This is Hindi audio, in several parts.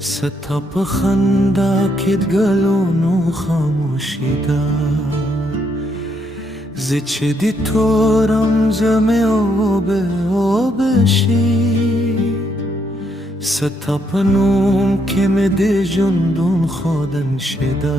סתה פחנדה כתגלונו חמושידה זיצ'די תורם זמאו באובשי סתה פנום כמדי ג'ונדון חודן שדה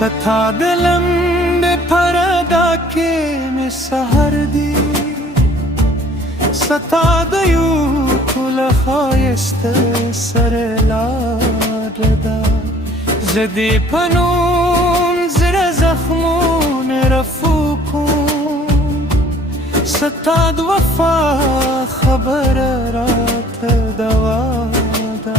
सथा दिलम में परदा के में सहर दी सथा दयू कुल खायस्त सरला रदा जदी पनून जरा जख्मून रफूकून सथा वफा खबर रात दवादा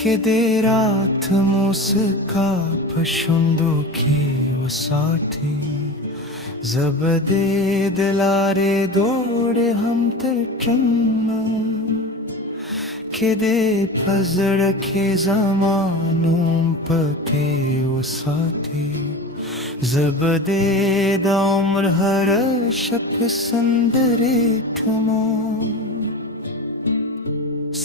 के दे रात मुस्का पशुंदो की वसाठी जबदे दिलारे दौड़े हम तटन्ना के दे फजड़ के जमानों पके वसाठी जबदे दामर हर शप संदरे ठमो